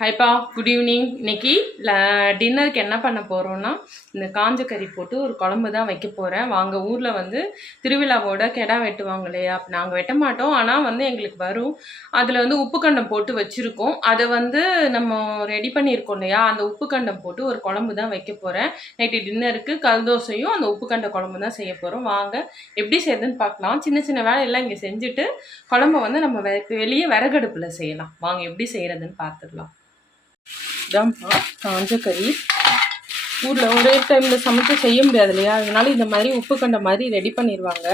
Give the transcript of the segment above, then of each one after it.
ஹைப்பா, good evening. இன்னைக்கு டின்னருக்கு என்ன பண்ண போகிறோன்னா, இந்த காஞ்ச கறி போட்டு ஒரு குழம்பு தான் வைக்க போகிறேன். வாங்க, ஊரில் வந்து திருவிழாவோட கெடா வெட்டுவாங்க இல்லையா? நாங்கள் வெட்ட மாட்டோம், ஆனால் வந்து எங்களுக்கு வரும். அதில் வந்து உப்பு கண்டம் போட்டு வச்சுருக்கோம். அதை வந்து நம்ம ரெடி பண்ணியிருக்கோம் இல்லையா? அந்த உப்பு கண்டம் போட்டு ஒரு குழம்பு தான் வைக்க போகிறேன். நைட்டு டின்னருக்கு கல் தோசையும் அந்த உப்பு கண்ட குழம்பு தான் செய்ய போகிறோம். வாங்க எப்படி செய்யுதுன்னு பார்க்கலாம். சின்ன சின்ன வேலையெல்லாம் இங்கே செஞ்சுட்டு குழம்பை வந்து நம்ம வெளியே விறகடுப்பில் செய்யலாம். வாங்க எப்படி செய்கிறதுன்னு பார்த்துடலாம். இதான்ப்பா காஞ்ச கறி. ஊரில் ஒரே டைமில் சமைச்சு செய்ய முடியாது இல்லையா? அதனால இந்த மாதிரி உப்பு கண்ட மாதிரி ரெடி பண்ணிடுவாங்க.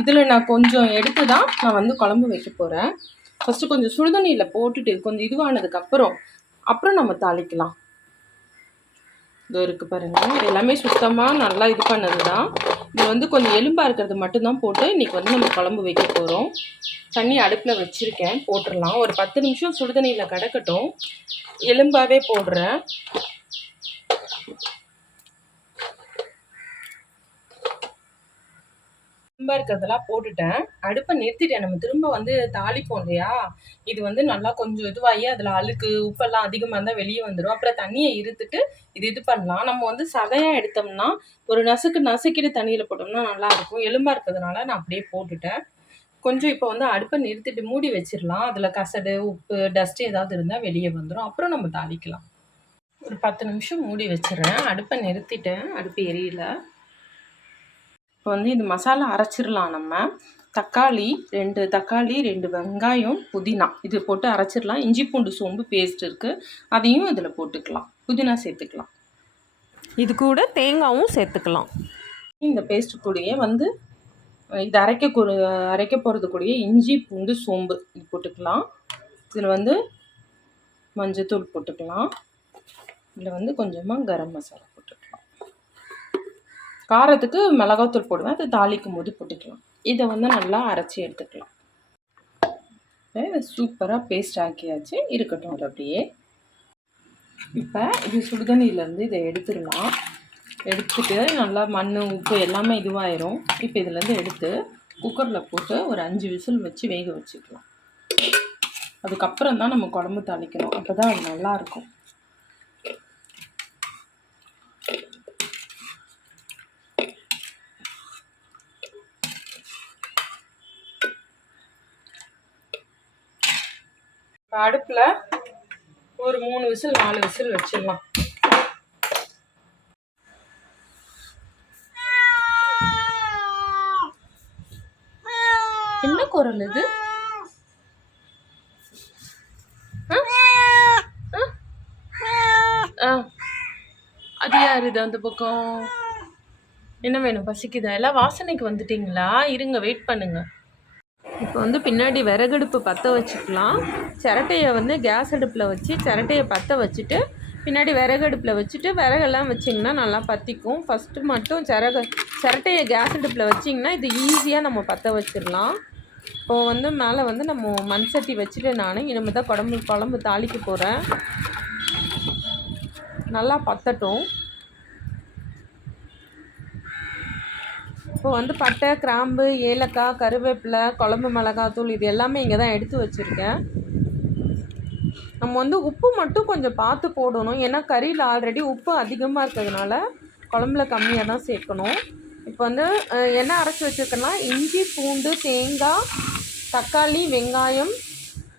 இதில் நான் கொஞ்சம் எடுத்து தான் நான் வந்து குழம்பு வைக்க போகிறேன். ஃபஸ்ட்டு கொஞ்சம் சுடுதண்ணியில் போட்டுட்டு கொஞ்சம் இதுவானதுக்கப்புறம் நம்ம தாளிக்கலாம். இது இருக்குது பாருங்கள், எல்லாமே சுத்தமாக நல்லா இது பண்ணது தான். இது வந்து கொஞ்சம் எலும்பாக இருக்கிறது மட்டும்தான் போட்டு இன்றைக்கி வந்து நம்ம குழம்பு வைக்க போகிறோம். தண்ணி அடுப்பில் வச்சுருக்கேன், போட்டுடலாம். ஒரு 10 நிமிஷம் சுடுதண்ணியில் கிடக்கட்டும். எலும்பாகவே போடுறேன். எலும்பாக இருக்கிறதெல்லாம் போட்டுட்டேன். அடுப்பை நிறுத்திட்டேன். நம்ம திரும்ப வந்து தாளிப்போம் இல்லையா? இது வந்து நல்லா கொஞ்சம் இதுவாகி அதில் அழுக்கு உப்பெல்லாம் அதிகமாக இருந்தால் வெளியே வந்துடும். அப்புறம் தண்ணியை இருத்துட்டு இது பண்ணலாம். நம்ம வந்து சதையாக எடுத்தோம்னா ஒரு நசுக்கிட்டு தண்ணியில் போட்டோம்னா நல்லாயிருக்கும். எலும்பாக இருக்கிறதுனால நான் அப்படியே போட்டுட்டேன். கொஞ்சம் இப்போ வந்து அடுப்பை நிறுத்திட்டு மூடி வச்சிடலாம். அதில் கசடு உப்பு டஸ்ட்டு ஏதாவது இருந்தால் வெளியே வந்துடும். அப்புறம் நம்ம தாளிக்கலாம். ஒரு 10 நிமிஷம் மூடி வச்சிடுறேன். அடுப்பை நிறுத்திட்டேன், அடுப்பு எரியல. இப்போ வந்து இது மசாலா அரைச்சிடலாம். நம்ம தக்காளி 2 வெங்காயம், புதினா இது போட்டு அரைச்சிடலாம். இஞ்சி பூண்டு சோம்பு பேஸ்ட் இருக்குது, அதையும் இதில் போட்டுக்கலாம். புதினா சேர்த்துக்கலாம். இது கூட தேங்காயும் சேர்த்துக்கலாம். இந்த பேஸ்ட்டு கூடயே வந்து இது அரைக்க போகிறது கூடயே இஞ்சி பூண்டு சோம்பு இது போட்டுக்கலாம். இதில் வந்து மஞ்சத்தூள் போட்டுக்கலாம். இதில் வந்து கொஞ்சமாக கரம் மசாலா போட்டுக்கலாம். காரத்துக்கு மிளகாத்தூள் போடுவேன், அது தாளிக்கும் போது போட்டுக்கலாம். இதை வந்து நல்லா அரைச்சி எடுத்துக்கலாம். சூப்பராக பேஸ்ட் ஆக்கியாச்சு, இருக்கட்டும். அது அப்படியே இப்போ இது சுடுதண்ணியிலேருந்து இதை எடுத்துடலாம். எடுத்துட்டு நல்லா மண் உப்பு எல்லாமே இதுவாயிரும். இப்போ இதுலேருந்து எடுத்து குக்கரில் போட்டு ஒரு 5 விசில் வச்சு வேக வச்சுக்கலாம். அதுக்கப்புறம் தான் நம்ம குழம்பு தாளிக்கணும். அப்போ தான் அது நல்லாயிருக்கும். அடுப்பில் ஒரு 3 விசில் 4 விசில் வச்சிடலாம். என்ன குரல் இது? அது யார் இது அந்த பக்கம்? என்ன வேணும்? பசிக்குதா? எல்லாம் வாசனைக்கு வந்துட்டிங்களா? இருங்க, வெயிட் பண்ணுங்க. இப்போ வந்து பின்னாடி விறகடுப்பு பற்ற வச்சுக்கலாம். சிரட்டையை வந்து கேஸ் அடுப்பில் வச்சு சிரட்டையை பற்ற வச்சுட்டு பின்னாடி விறகடுப்பில் வச்சுட்டு விறகெல்லாம் வச்சிங்கன்னா நல்லா பற்றிக்கும். ஃபஸ்ட்டு மட்டும் சிரட்டையை கேஸ் அடுப்பில் வச்சிங்கன்னா இது ஈஸியாக நம்ம பற்ற வச்சிடலாம். இப்போது வந்து மேலே வந்து நம்ம மண் சட்டி வச்சுட்டு நான் இனிமேல் தான் குழம்பு தாளிக்க போகிறேன். நல்லா பற்றட்டும். இப்போ வந்து பட்டை, கிராம்பு, ஏலக்காய், கருவேப்பிலை, குழம்பு மிளகாத்தூள் இது எல்லாமே இங்கே தான் எடுத்து வச்சுருக்கேன். நம்ம வந்து உப்பு மட்டும் கொஞ்சம் பார்த்து போடணும். ஏன்னா கறியில் ஆல்ரெடி உப்பு அதிகமாக இருக்கிறதுனால குழம்புல கம்மியாக தான் சேர்க்கணும். இப்போ வந்து என்ன அரைச்சி வச்சுருக்கேன்னா இஞ்சி பூண்டு தேங்காய் தக்காளி வெங்காயம்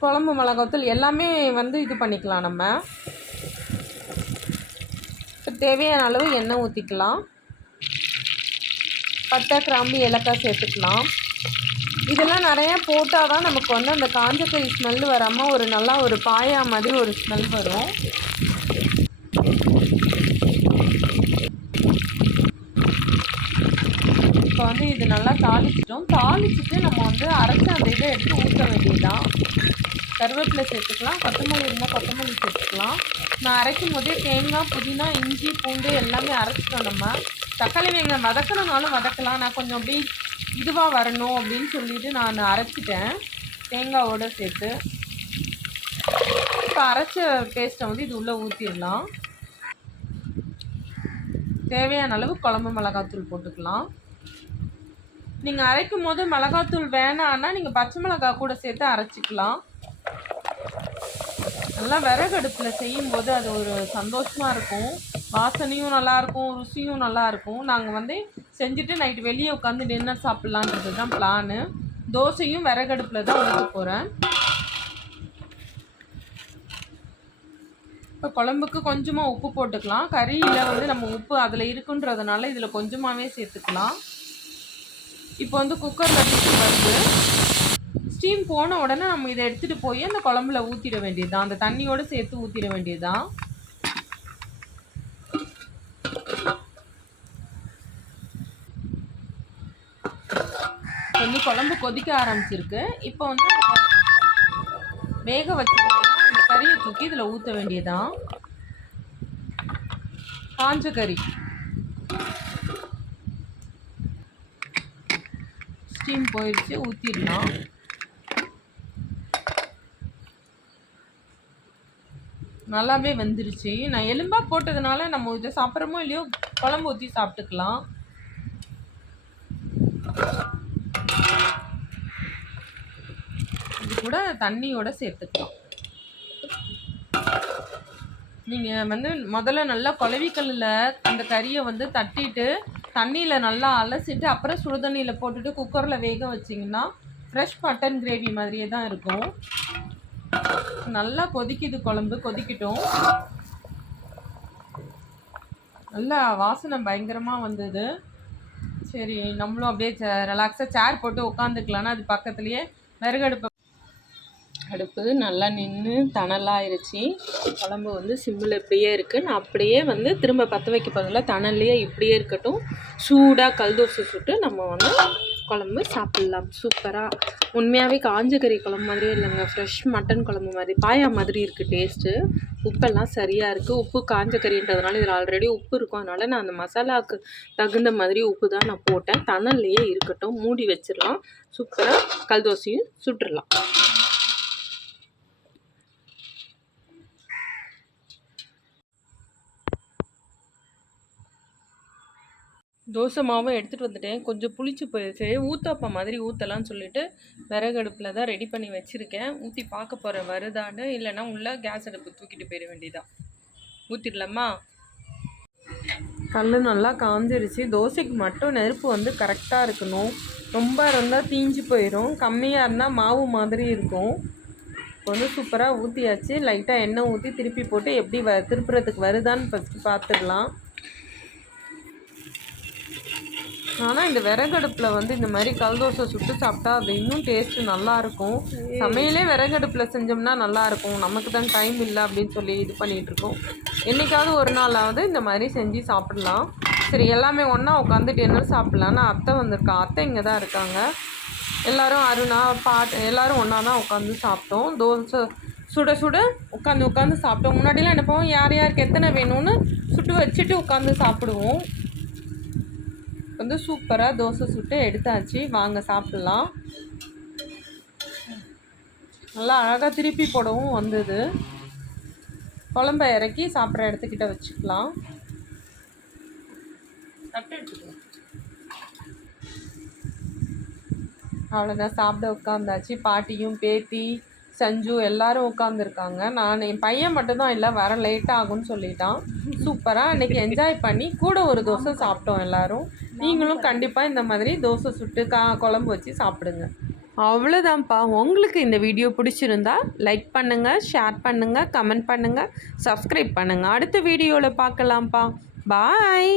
குழம்பு மிளகாத்தூள் எல்லாமே வந்து இது பண்ணிக்கலாம். நம்ம தேவையான அளவு எண்ணெய் ஊற்றிக்கலாம். பட்டை கிராம்பு ஏலக்காய் சேர்த்துக்கலாம். இதெல்லாம் நிறையா போட்டால் தான் நமக்கு வந்து அந்த காஞ்ச கறி ஸ்மெல் வராமல் ஒரு நல்லா ஒரு பாயா மாதிரி ஒரு ஸ்மெல் வரும். இப்போ வந்து இது நல்லா தாளிச்சிட்டு நம்ம வந்து அரைச்ச அந்த இதை எடுத்து ஊற்ற வேண்டியதுதான். கருவேப்பிலை சேர்த்துக்கலாம், கொத்தமல்லி இருந்தால் கொத்தமல்லி சேர்த்துக்கலாம். நான் அரைக்கும் போதே தேங்காய் புதினா இஞ்சி பூண்டு எல்லாமே அரைச்சிட்டோம். நம்ம தக்காளி வெங்காயம் வதக்கணுனாலும் வதக்கலாம். நான் கொஞ்சம் அப்படி இதுவாக வரணும் அப்படின்னு சொல்லிட்டு நான் அரைச்சிட்டேன் தேங்காவோடு சேர்த்து. இப்போ அரைச்ச பேஸ்ட்டை வந்து இது உள்ளே ஊற்றிடலாம். தேவையான அளவு குழம்பு மிளகாத்தூள் போட்டுக்கலாம். நீங்கள் அரைக்கும் போது மிளகாத்தூள் வேணான்னா நீங்கள் பச்சை மிளகாய் கூட சேர்த்து அரைச்சிக்கலாம். நல்லா விறகடுப்பில் செய்யும்போது அது ஒரு சந்தோஷமாக இருக்கும். வாசனையும் நல்லாயிருக்கும், ருசியும் நல்லாயிருக்கும். நாங்கள் வந்து செஞ்சுட்டு நைட்டு வெளியே உட்காந்து டின்னர் சாப்பிட்லான்றது தான் பிளானு. தோசையும் விறகடுப்பில் தான் ஊற்ற போகிறேன். இப்போ குழம்புக்கு கொஞ்சமாக உப்பு போட்டுக்கலாம். கறியில் வந்து நம்ம உப்பு அதில் இருக்குன்றதுனால இதில் கொஞ்சமாகவே சேர்த்துக்கலாம். இப்போ வந்து குக்கரில் விசில் வருது. ஸ்டீம் போன உடனே நம்ம இதை எடுத்துகிட்டு போய் அந்த குழம்புல ஊற்றிட வேண்டியதுதான். அந்த தண்ணியோடு சேர்த்து ஊற்றிட வேண்டியதுதான். வந்து குழம்பு கொதிக்க ஆரம்பிச்சிருக்கு. இப்போ வந்து வேக வச்சுக்கலாம். இந்த கறியை தூக்கி இதில் ஊற்ற வேண்டியதுதான். காஞ்ச கறி ஸ்டீம் போயிடுச்சு, ஊற்றிடலாம். நல்லாவே வெந்துருச்சு. நான் எலும்பாக போட்டதுனால நம்ம இதை சாப்பிட்றோமோ இல்லையோ குழம்பு ஊற்றி சாப்பிட்டுக்கலாம். இது கூட தண்ணியோட சேர்த்துக்கலாம். நீங்கள் வந்து முதல்ல நல்லா குழவிக்கல்லில் அந்த கறியை வந்து தட்டிட்டு தண்ணியில் நல்லா அலசிட்டு அப்புறம் சுடுதண்ணியில் போட்டுட்டு குக்கரில் வேக வச்சிங்கன்னா ஃப்ரெஷ் மட்டன் கிரேவி மாதிரியே தான் இருக்கும். நல்லா கொதிக்குது, குழம்பு கொதிக்கட்டும். நல்லா வாசனை பயங்கரமாக வந்தது. சரி, நம்மளும் அப்படியே ரிலாக்ஸாக சேர் போட்டு உட்காந்துக்கலான்னா அது பக்கத்துலேயே விறகடுப்பு நல்லா நின்று தணலாயிருச்சு. குழம்பு வந்து சிம்மில் இப்படியே இருக்குது. நான் அப்படியே வந்து திரும்ப பற்ற வைக்க பதிலாக தணல்லையே இப்படியே இருக்கட்டும். சூடாக கல் தோசை சுட்டு நம்ம வந்து குழம்பு சாப்பிட்லாம். சூப்பராக. உண்மையாகவே காஞ்ச கறி குழம்பு மாதிரியே இல்லைங்க, ஃப்ரெஷ் மட்டன் குழம்பு மாதிரி பாயா மாதிரி இருக்குது டேஸ்ட்டு. உப்பெல்லாம் சரியாக இருக்குது. உப்பு காஞ்ச கறின்றதுனால இதில் ஆல்ரெடி உப்பு இருக்கும். அதனால் நான் அந்த மசாலாவுக்கு தகுந்த மாதிரி உப்பு தான் நான் போட்டேன். தணல்லையே இருக்கட்டும், மூடி வச்சிடலாம். சூப்பராக கல் தோசையும் சுட்டுடலாம். தோசை மாவும் எடுத்துகிட்டு வந்துட்டேன். கொஞ்சம் புளிச்சு போயிடுச்சு. ஊத்தப்பம் மாதிரி ஊற்றலான்னு சொல்லிட்டு விறகடுப்பில் தான் ரெடி பண்ணி வச்சுருக்கேன். ஊற்றி பார்க்க போகிறேன் வருதான்னு. இல்லைன்னா உள்ளே கேஸ் அடுப்பு தூக்கிட்டு போயிட வேண்டியதான். ஊற்றிடலாமா? கல் நல்லா காஞ்சிருச்சு. தோசைக்கு மட்டும் நெருப்பு வந்து கரெக்டாக இருக்கணும். ரொம்ப இருந்தால் தீஞ்சு போயிடும், கம்மியாக இருந்தால் மாவு மாதிரி இருக்கும். இப்போ வந்து சூப்பராக ஊற்றியாச்சு. லைட்டாக எண்ணெய் ஊற்றி திருப்பி போட்டு எப்படி திருப்புறதுக்கு வருதான்னு ஃபஸ்ட்டு பார்த்துடலாம். ஆனால் இந்த விறகடுப்பில் வந்து இந்த மாதிரி கல் தோசை சுட்டு சாப்பிட்டா அது இன்னும் டேஸ்ட்டு நல்லாயிருக்கும். சமையலே விறகடுப்பில் செஞ்சோம்னா நல்லாயிருக்கும். நமக்கு தான் டைம் இல்லை அப்படின்னு சொல்லி இது பண்ணிகிட்ருக்கோம். என்றைக்காவது ஒரு நாளாவது இந்த மாதிரி செஞ்சு சாப்பிட்லாம். சரி, எல்லாமே ஒன்றா உட்காந்து டின்னர் சாப்பிட்லான்னு அத்தை வந்திருக்கா. அத்தை இங்கே தான் இருக்காங்க. எல்லோரும் அருணா எல்லோரும் ஒன்றா தான் உட்காந்து சாப்பிட்டோம். தோசை சுட சுட உட்காந்து சாப்பிட்டோம். முன்னாடிலாம் என்ன பண்ணுவோம், யார் யாருக்கு எத்தனை வேணும்னு சுட்டு வச்சுட்டு உட்காந்து சாப்பிடுவோம். வந்து சூப்பராக தோசை சுட்டு எடுத்தாச்சு. வாங்க சாப்பிட்லாம். நல்லா அழகாக திருப்பி போடவும் வந்தது. குழம்ப இறக்கி சாப்பிட்ற இடத்துக்கிட்ட வச்சுக்கலாம். தட்டு எடுத்துக்கலாம். அவ்வளோதான், சாப்பிட உட்காந்தாச்சு. பாட்டியும் பேத்தி சஞ்சு எல்லோரும் உட்காந்துருக்காங்க. நான் என் பையன் மட்டும்தான் இல்லை, வர லேட்டாக ஆகும்னு சொல்லிட்டான். சூப்பராக அன்றைக்கி என்ஜாய் பண்ணி கூட ஒரு தோசை சாப்பிட்டோம் எல்லோரும். நீங்களும் கண்டிப்பாக இந்த மாதிரி தோசை சுட்டு குழம்பு வச்சு சாப்பிடுங்க. அவ்வளோதான்ப்பா. உங்களுக்கு இந்த வீடியோ பிடிச்சிருந்தா லைக் பண்ணுங்கள், ஷேர் பண்ணுங்கள், கமெண்ட் பண்ணுங்கள், சப்ஸ்கிரைப் பண்ணுங்கள். அடுத்த வீடியோவில் பார்க்கலாம்ப்பா. பாய்.